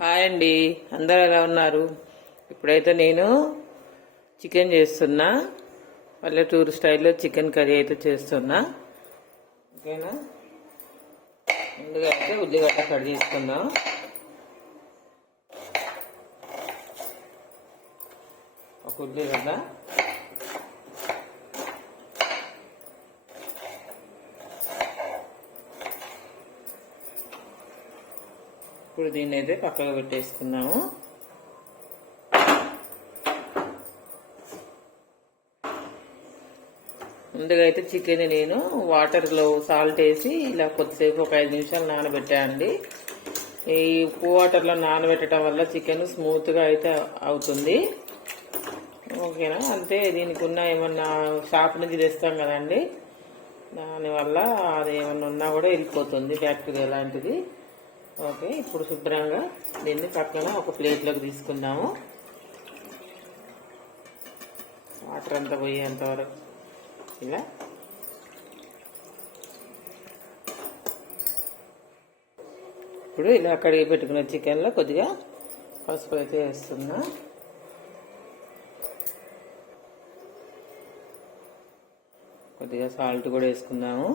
Hi అండి, అందరూ ఎలా ఉన్నారు? ఇప్పుడైతే నేను చికెన్ చేస్తున్నా. పల్లెటూరు స్టైల్లో చికెన్ కర్రీ అయితే చేస్తున్నా. ఓకేనా? ముందుగా అయితే ఉల్లిగడ్డ కట్ చేసుకుందాం. ఒక ఉల్లిగడ్డ, ఇప్పుడు దీన్ని అయితే పక్కగా పెట్టేసుకున్నాము. ముందుగా అయితే చికెన్ నేను వాటర్లో సాల్ట్ వేసి ఇలా కొద్దిసేపు ఒక 5 నిమిషాలు నానబెట్టానండి. ఈ ఉప్పు వాటర్లో నానబెట్టడం వల్ల చికెన్ స్మూత్గా అయితే అవుతుంది. ఓకేనా? అంతే. దీనికి ఉన్న ఏమన్నా షాప్ నుంచి తెస్తాం కదండి, దానివల్ల అది ఏమన్నా ఉన్నా కూడా వెళ్ళిపోతుంది, బ్యాక్టీరియా లాంటిది. ఓకే, ఇప్పుడు శుభ్రంగా దీన్ని పక్కన ఒక ప్లేట్లోకి తీసుకుందాము. వాటర్ అంతా పోయేంత వరకు ఇలా. ఇప్పుడు ఇలా కడిగి పెట్టుకున్న చికెన్లో కొద్దిగా పసుపు అయితే వేస్తున్నా. కొద్దిగా సాల్ట్ కూడా వేసుకుందాము.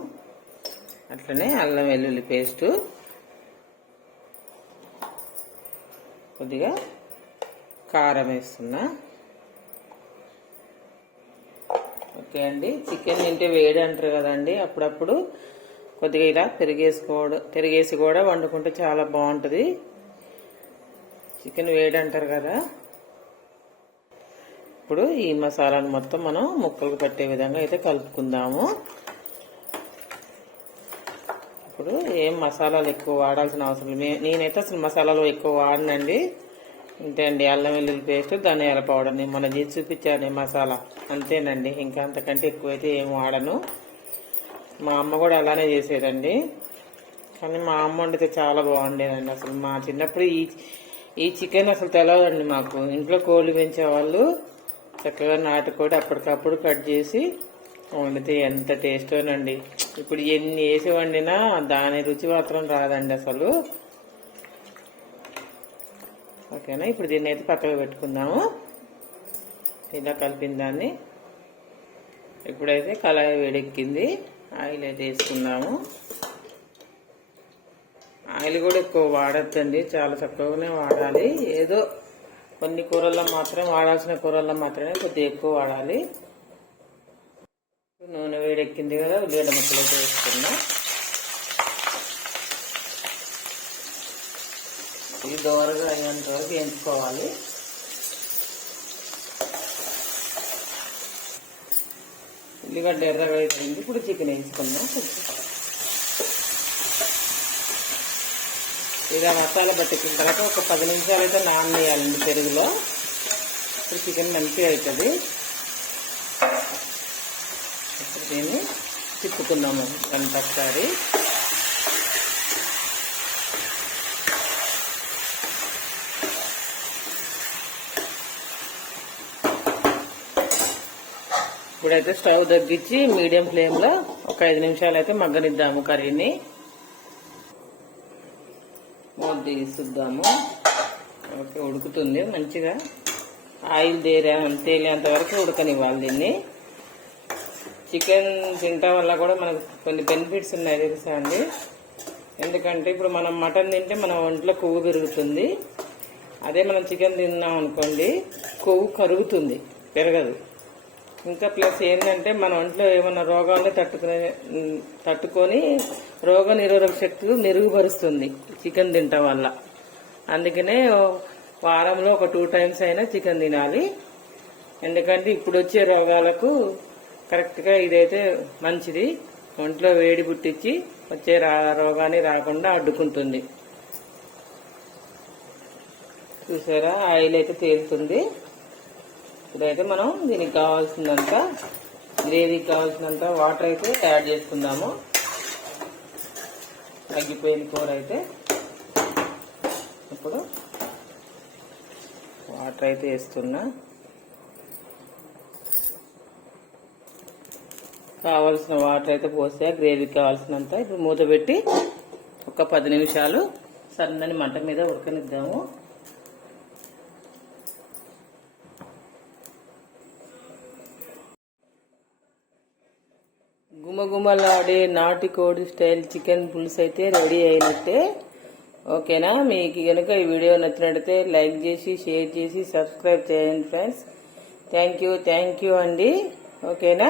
అట్లనే అల్లం వెల్లుల్లి పేస్టు, కొద్దిగా కారం వేస్తున్నా. ఓకే అండి, చికెన్ తింటే వేడి అంటారు కదండి, అప్పుడప్పుడు కొద్దిగా ఇలా పెరిగేసి కూడా వండుకుంటే చాలా బాగుంటుంది. చికెన్ వేడి అంటారు కదా. ఇప్పుడు ఈ మసాలాను మొత్తం మనం ముక్కలకు పట్టే విధంగా అయితే కలుపుకుందాము. ఇప్పుడు ఏం మసాలాలు ఎక్కువ వాడాల్సిన అవసరం లేదు. నేనైతే అసలు మసాలాలు ఎక్కువ వాడనండి. అంతే అండి, అల్లం వెల్లుల్లి పేస్ట్, ధనియాల పౌడర్ మన చేసి చూపించాను మసాలా, అంతేనండి. ఇంకా అంతకంటే ఎక్కువైతే ఏం వాడను. మా అమ్మ కూడా అలానే చేసేదండి, కానీ మా అమ్మ వండితే చాలా బాగుండేదండి. అసలు మా చిన్నప్పుడు ఈ చికెన్ అసలు తెలియదండి మాకు. ఇంట్లో కోళ్ళు పెంచేవాళ్ళు చక్కగా నాటుకోడి అప్పటికప్పుడు కట్ చేసి వండితే ఎంత టేస్టోనండి. ఇప్పుడు ఎన్ని వేసి వండినా దాని రుచి మాత్రం రాదండి అసలు. ఓకేనా? ఇప్పుడు దీన్ని అయితే పక్కకు పెట్టుకుందాము. ఇలా కలిపిన దాన్ని ఇప్పుడైతే కళాయి వేడెక్కింది. ఆయిల్ అయితే వేసుకుందాము. ఆయిల్ కూడా ఎక్కువ వాడద్దండి, చాలా తక్కువనే వాడాలి. ఏదో కొన్ని కూరల్లో మాత్రం, వాడాల్సిన కూరల్లో మాత్రమే కొద్దిగా ఎక్కువ వాడాలి. నూనె వేడెక్కింది కదా, ఉల్లిగడ్డ ముక్కలు అయితే వేసుకున్నా. ఇది దోరగా అయ్యేంత వరకు వేయించుకోవాలి. ఉల్లిగడ్డ ఎర్రగా అయిపోయింది. ఇప్పుడు చికెన్ వేసుకున్నాం. ఇలా మసాలా పట్టుకున్న తర్వాత ఒక 10 నిమిషాలు అయితే నానవేయాలండి పెరుగులో. ఇప్పుడు చికెన్ మంచిగా అవుతుంది. ఇప్పుడు దీన్ని తిప్పుకున్నాము ఒకసారి. ఇప్పుడైతే స్టవ్ తగ్గించి మీడియం ఫ్లేమ్లో ఒక 5 నిమిషాలు అయితే మగ్గనిద్దాము కర్రీని. మూత తీసిద్దాము. ఓకే, ఉడుకుతుంది మంచిగా. ఆయిల్ తేలేంత వరకు ఉడకనివ్వాలి దీన్ని. చికెన్ తినటం వల్ల కూడా మనకు కొన్ని బెనిఫిట్స్ ఉన్నాయి తెలుసా అండి. ఎందుకంటే ఇప్పుడు మనం మటన్ తింటే మన ఒంట్లో కొవ్వు పెరుగుతుంది. అదే మనం చికెన్ తిన్నాం అనుకోండి, కొవ్వు కరుగుతుంది, పెరగదు. ఇంకా ప్లస్ ఏంటంటే మన ఒంట్లో ఏమన్నా రోగాలను తట్టుకొని రోగ నిరోధక శక్తులు మెరుగుపరుస్తుంది చికెన్ తినటం వల్ల. అందుకనే వారంలో ఒక 2 టైమ్స్ అయినా చికెన్ తినాలి. ఎందుకంటే ఇప్పుడు వచ్చే రోగాలకు కరెక్ట్గా ఇదైతే మంచిది. ఒంట్లో వేడి పుట్టించి వచ్చే రోగాన్ని రాకుండా అడ్డుకుంటుంది. చూసారా, ఆయిల్ అయితే తేలుతుంది. ఇప్పుడైతే మనం దీనికి కావాల్సినంత, గ్రేవీకి కావాల్సినంత వాటర్ అయితే యాడ్ చేసుకుందాము. తగ్గిపోయిన కూర అయితే ఇప్పుడు వాటర్ అయితే వేస్తున్నా. కావాల్సిన వాటర్ అయితే పోస్తే గ్రేవీకి కావాల్సినంత. ఇప్పుడు మూత పెట్టి ఒక 10 నిమిషాలు సన్నని మంట మీద ఉడకనిద్దాము. గుమగుమలాడే నాటుకోడి స్టైల్ చికెన్ పులుసు అయితే రెడీ అయినట్టే. ఓకేనా? మీకు కనుక ఈ వీడియో నచ్చినట్టయితే లైక్ చేసి షేర్ చేసి సబ్స్క్రైబ్ చేయండి ఫ్రెండ్స్. థ్యాంక్ యూ అండి. ఓకేనా?